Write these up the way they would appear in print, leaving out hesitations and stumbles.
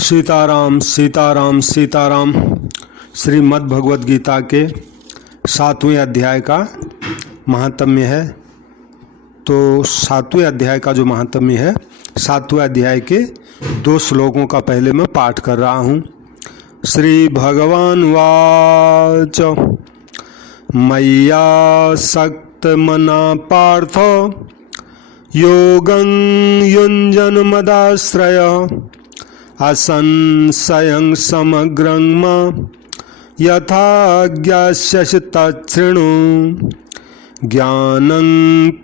सीताराम सीताराम सीताराम। श्रीमद् भगवद गीता के 7वें अध्याय का महात्म्य है। तो 7वें अध्याय का जो महात्म्य है, 7वें अध्याय के 2 श्लोकों का पहले मैं पाठ कर रहा हूँ। श्री भगवान वाच मय्यासक्त मना पार्थ योगं युञ्जन मदाश्रय असंशयं समग्रं म यथा ज्ञास्यसि तच्छृणु ज्ञानं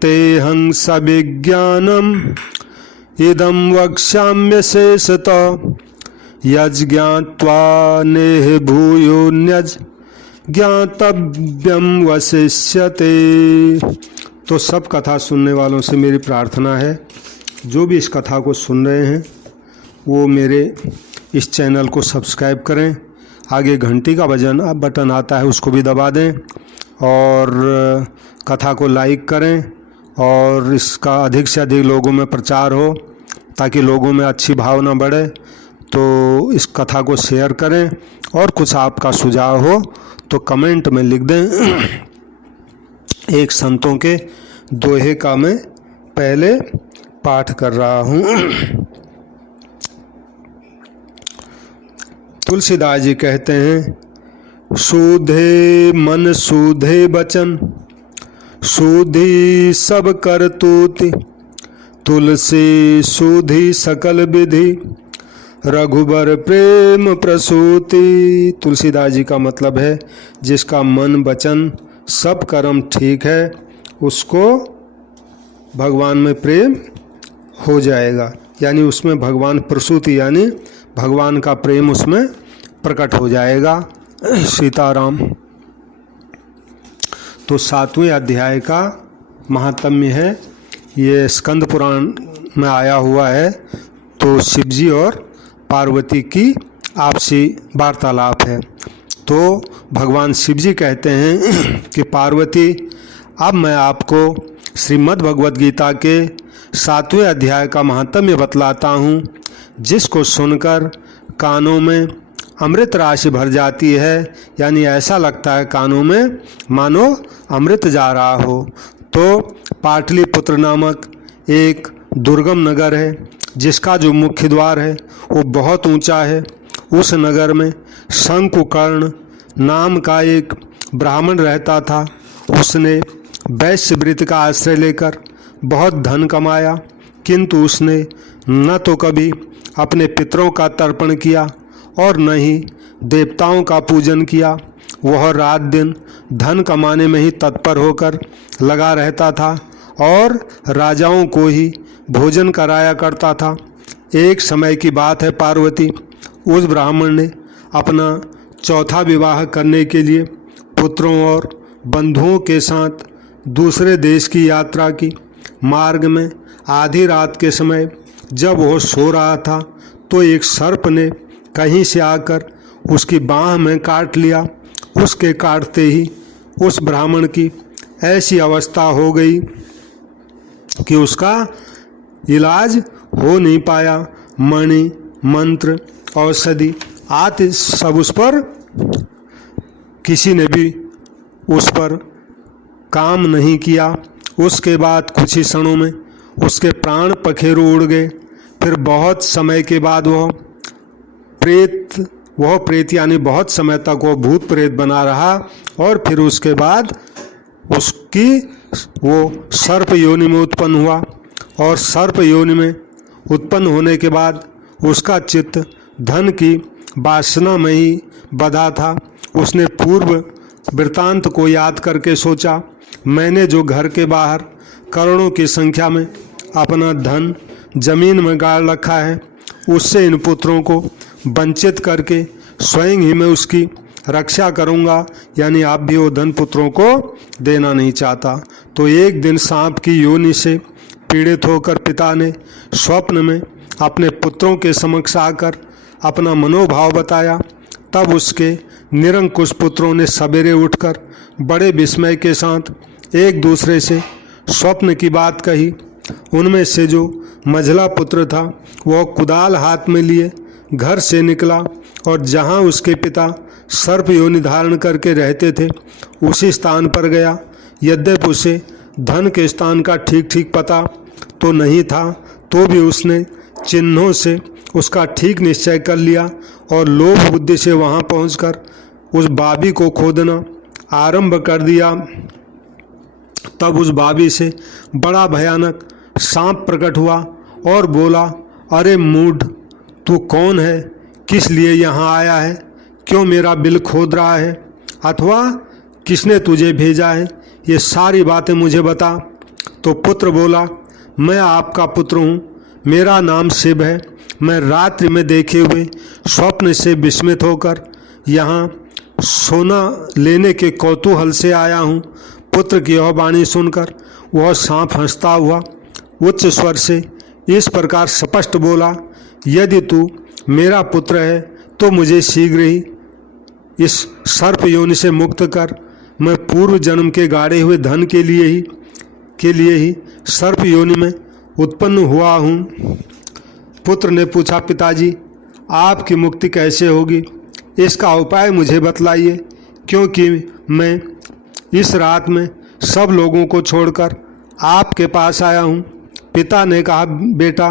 तेऽहं सविज्ञानम् इदं वक्ष्याम्यशेषतः यज्ज्ञात्वा नेह भूयोऽन्यज् ज्ञातव्यं वशिष्यते। तो सब कथा सुनने वालों से मेरी प्रार्थना है, जो भी इस कथा को सुन रहे हैं वो मेरे इस चैनल को सब्सक्राइब करें। आगे घंटी का बटन आता है, उसको भी दबा दें और कथा को लाइक करें और इसका अधिक से अधिक लोगों में प्रचार हो ताकि लोगों में अच्छी भावना बढ़े। तो इस कथा को शेयर करें और कुछ आपका सुझाव हो तो कमेंट में लिख दें। एक संतों के दोहे का मैं पहले पाठ कर रहा हूँ। तुलसीदास जी कहते हैं, सूधे मन सूधे बचन सूधी सब करतूति तुलसी सूधी सकल विधि रघुबर प्रेम प्रसूति। तुलसीदास जी का मतलब है, जिसका मन वचन सब कर्म ठीक है उसको भगवान में प्रेम हो जाएगा, यानी उसमें भगवान प्रसूति यानी भगवान का प्रेम उसमें प्रकट हो जाएगा। सीताराम। तो 7वें अध्याय का महात्म्य है, ये स्कंद पुराण में आया हुआ है। तो शिवजी और पार्वती की आपसी वार्तालाप है। तो भगवान शिवजी कहते हैं कि पार्वती, अब मैं आपको श्रीमद् भगवद गीता के 7वें अध्याय का महात्म्य बतलाता हूँ, जिसको सुनकर कानों में अमृत राशि भर जाती है, यानी ऐसा लगता है कानों में मानो अमृत जा रहा हो। तो पाटलिपुत्र नामक एक दुर्गम नगर है, जिसका जो मुख्य द्वार है वो बहुत ऊंचा है। उस नगर में शंकुकर्ण नाम का एक ब्राह्मण रहता था। उसने वैश्यवृत्ति का आश्रय लेकर बहुत धन कमाया, किंतु उसने न तो कभी अपने पितरों का तर्पण किया और न ही देवताओं का पूजन किया। वह रात दिन धन कमाने में ही तत्पर होकर लगा रहता था और राजाओं को ही भोजन कराया करता था। एक समय की बात है, पार्वती, उस ब्राह्मण ने अपना 4था विवाह करने के लिए पुत्रों और बंधुओं के साथ दूसरे देश की यात्रा की। मार्ग में आधी रात के समय जब वह सो रहा था तो एक सर्प ने कहीं से आकर उसकी बाँह में काट लिया। उसके काटते ही उस ब्राह्मण की ऐसी अवस्था हो गई कि उसका इलाज हो नहीं पाया। मणि मंत्र औषधि आदि सब उस पर, किसी ने भी उस पर काम नहीं किया। उसके बाद कुछ ही क्षणों में उसके प्राण पखेरु उड़ गए। फिर बहुत समय के बाद वह प्रेत यानी बहुत समय तक वो भूत प्रेत बना रहा और फिर उसके बाद उसकी वो सर्प योनि में उत्पन्न हुआ। और सर्प योनि में उत्पन्न होने के बाद उसका चित्त धन की वासना में ही बधा था। उसने पूर्व वृत्तांत को याद करके सोचा, मैंने जो घर के बाहर करोड़ों की संख्या में अपना धन जमीन में गाड़ रखा है, उससे इन पुत्रों को वंचित करके स्वयं ही मैं उसकी रक्षा करूंगा, यानी आप भी वो धन पुत्रों को देना नहीं चाहता। तो एक दिन सांप की योनि से पीड़ित होकर पिता ने स्वप्न में अपने पुत्रों के समक्ष आकर अपना मनोभाव बताया। तब उसके निरंकुश पुत्रों ने सवेरे उठकर बड़े विस्मय के साथ एक दूसरे से स्वप्न की बात कही। उनमें से जो मझला पुत्र था वह कुदाल हाथ में लिए घर से निकला और जहाँ उसके पिता सर्प योनि धारण करके रहते थे उसी स्थान पर गया। यद्यपि उसे धन के स्थान का ठीक ठीक पता तो नहीं था, तो भी उसने चिन्हों से उसका ठीक निश्चय कर लिया और लोभ बुद्धि से वहाँ पहुंचकर उस बाबी को खोदना आरंभ कर दिया। तब उस बाबी से बड़ा भयानक सांप प्रकट हुआ और बोला, अरे मूढ़, तू कौन है? किस लिए यहाँ आया है? क्यों मेरा बिल खोद रहा है? अथवा किसने तुझे भेजा है? ये सारी बातें मुझे बता। तो पुत्र बोला, मैं आपका पुत्र हूँ, मेरा नाम शिव है। मैं रात्रि में देखे हुए स्वप्न से विस्मित होकर यहाँ सोना लेने के कौतूहल से आया हूँ। पुत्र की यह वाणी सुनकर वह सांप हंसता हुआ उच्च स्वर से इस प्रकार स्पष्ट बोला, यदि तू मेरा पुत्र है तो मुझे शीघ्र ही इस सर्प योनि से मुक्त कर। मैं पूर्व जन्म के गाड़े हुए धन के लिए ही सर्प योनि में उत्पन्न हुआ हूँ। पुत्र ने पूछा, पिताजी, आपकी मुक्ति कैसे होगी? इसका उपाय मुझे बतलाइए, क्योंकि मैं इस रात में सब लोगों को छोड़कर आपके पास आया हूँ। पिता ने कहा, बेटा,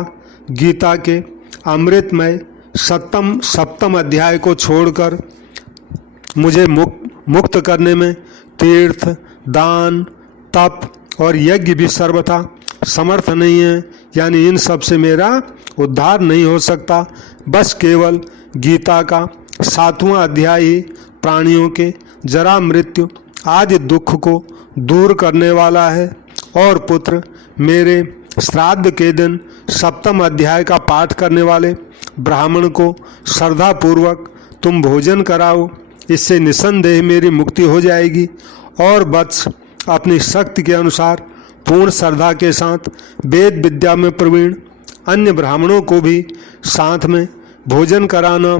गीता के अमृतमय सप्तम अध्याय को छोड़कर मुझे मुक्त करने में तीर्थ, दान, तप और यज्ञ भी सर्वथा समर्थ नहीं है, यानी इन सब से मेरा उद्धार नहीं हो सकता। बस केवल गीता का 7वां अध्याय ही प्राणियों के जरा मृत्यु आदि दुख को दूर करने वाला है। और पुत्र, मेरे श्राद्ध के दिन 7वें अध्याय का पाठ करने वाले ब्राह्मण को श्रद्धापूर्वक तुम भोजन कराओ, इससे निसंदेह मेरी मुक्ति हो जाएगी। और वत्स, अपनी शक्ति के अनुसार पूर्ण श्रद्धा के साथ वेद विद्या में प्रवीण अन्य ब्राह्मणों को भी साथ में भोजन कराना।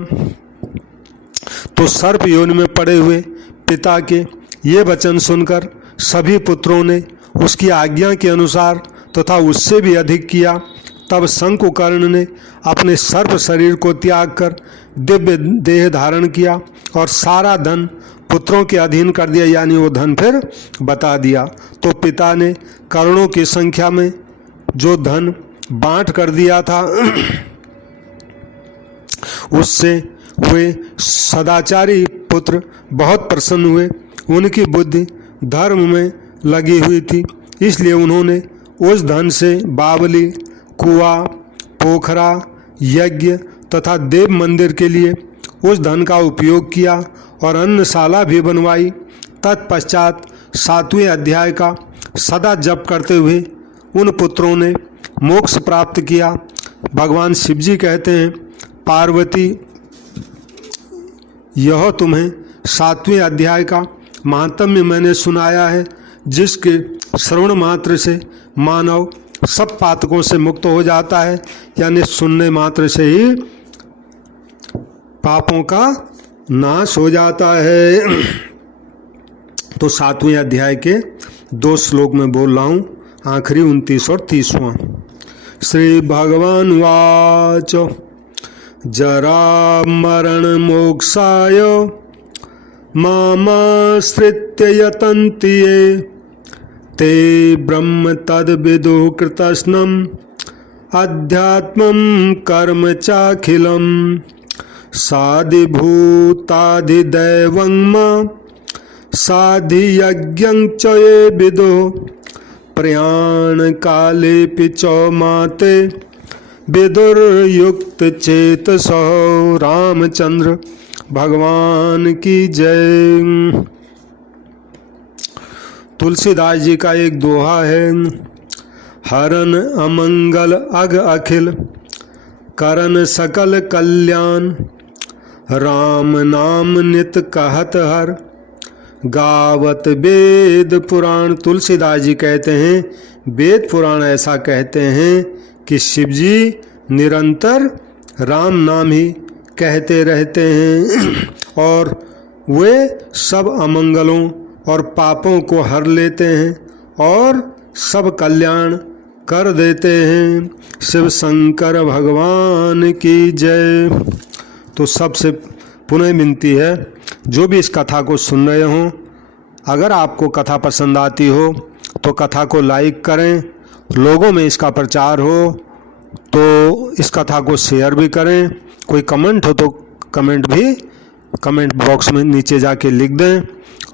तो सर्प योनि में पड़े हुए पिता के ये वचन सुनकर सभी पुत्रों ने उसकी आज्ञा के अनुसार तथा उससे भी अधिक किया। तब शंकुकर्ण ने अपने सर्प शरीर को त्याग कर दिव्य देह धारण किया और सारा धन पुत्रों के अधीन कर दिया, यानी वो धन फिर बता दिया। तो पिता ने करोड़ों की संख्या में जो धन बांट कर दिया था उससे वे सदाचारी पुत्र बहुत प्रसन्न हुए। उनकी बुद्धि धर्म में लगी हुई थी, इसलिए उन्होंने उस धन से बावली, कुआं, पोखरा, यज्ञ तथा देव मंदिर के लिए उस धन का उपयोग किया और अन्नशाला भी बनवाई। तत्पश्चात 7वें अध्याय का सदा जप करते हुए उन पुत्रों ने मोक्ष प्राप्त किया। भगवान शिव जी कहते हैं, पार्वती, यह तुम्हें 7वें अध्याय का महात्म्य मैंने सुनाया है, जिसके श्रवण मात्र से मानव सब पातकों से मुक्त हो जाता है, यानी सुनने मात्र से ही पापों का नाश हो जाता है। तो 7वें अध्याय के 2 श्लोक में बोल रहा हूँ, आखिरी 29 और 30वां। श्री भगवान वाच, जरा मरण मोक्षाय मामाश्रित्य यतन्ति ये, ते ब्रह्म तद्विदुः कृतस्नम् अध्यात्मं कर्म चाखिलम् साधिभूताधिदैवं मा साधियज्ञं च ये विदुः प्रयाण कालेऽपि च माते विदुर्युक्त चेतसो। रामचंद्र भगवान की जय। तुलसीदास जी का एक दोहा है, हरन अमंगल अग अखिल करन सकल कल्याण, राम नाम नित कहत हर गावत वेद पुराण। तुलसीदास जी कहते हैं, वेद पुराण ऐसा कहते हैं कि शिव जी निरंतर राम नाम ही कहते रहते हैं और वे सब अमंगलों और पापों को हर लेते हैं और सब कल्याण कर देते हैं। शिव शंकर भगवान की जय। तो सबसे पुनः विनती है, जो भी इस कथा को सुन रहे हों, अगर आपको कथा पसंद आती हो तो कथा को लाइक करें, लोगों में इसका प्रचार हो तो इस कथा को शेयर भी करें। कोई कमेंट हो तो कमेंट भी कमेंट बॉक्स में नीचे जाके लिख दें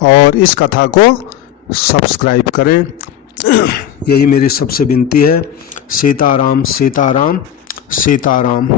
और इस कथा को सब्सक्राइब करें। यही मेरी सबसे विनती है। सीताराम सीताराम सीताराम।